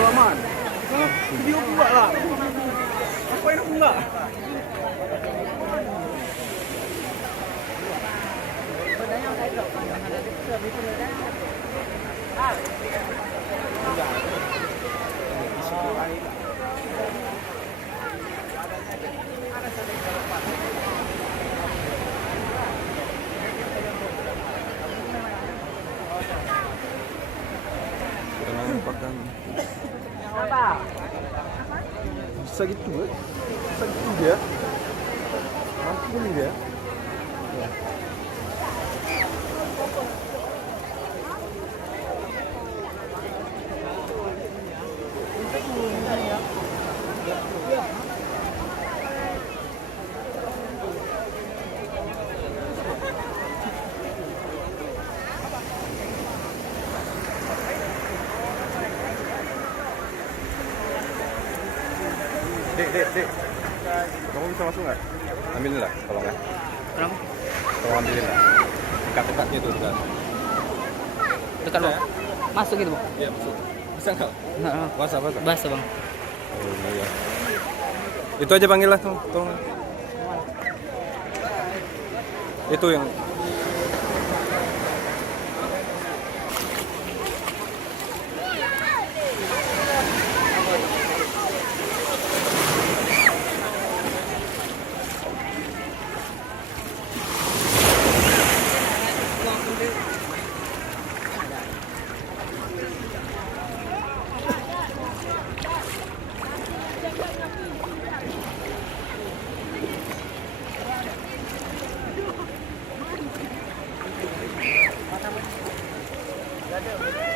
Aman. Video pula lah. Apa yang pula? Bisa gitu, bisa gitu dia. Mampu nih dia. Ya. Dek. Kamu bisa masuk nggak? Ambilin lah, tolong ya. Kenapa? Tolong ambilin lah. Dekat-dekatnya itu dekat. Dekat bang. Masuk gitu bang? Iya masuk. Bisa nggak? Bahasa. Bahasa bang. Oh iya. Itu aja panggil lah, tolong. Itu yang Ada.